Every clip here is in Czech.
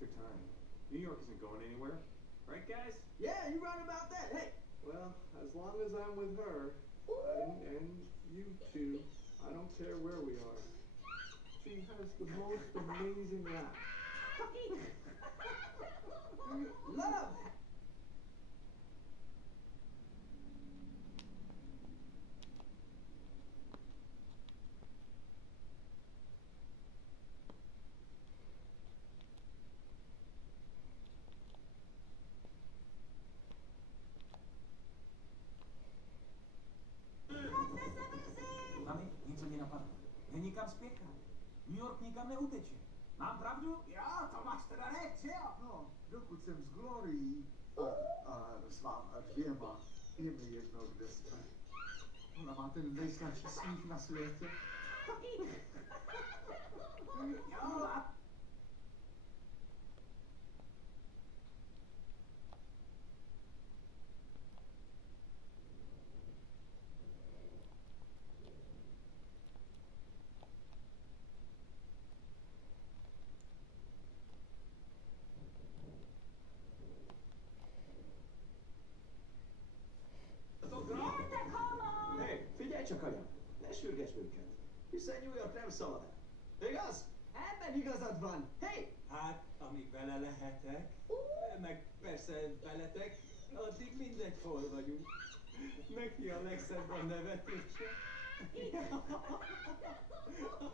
their time. New York isn't going anywhere. Right, guys? Yeah, you're right about that. Hey, Well, as long as I'm with her, and you two, I don't care where we are. She has the most amazing laugh. love. Mami, něco mě napadlo. Je nikam spěchá. New York nikam neuteče. Mám pravdu? Jo, to máš teda reč, jo? No, dokud jsem s Glorií a s váma dvěma, je mi jedno, kde jsme. Ona má ten nejsnažší smích na světě. Jo, a... Hé, figyelj csak, anya! Ne sürgess minket, hiszen New York nem szalad el. Igaz? Ebben igazad van. Hey, Hát, amíg vele lehetek, meg persze veletek, addig mindegy, hol vagyunk. Neki a legszebb a nevetése.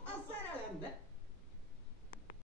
a szerelembe.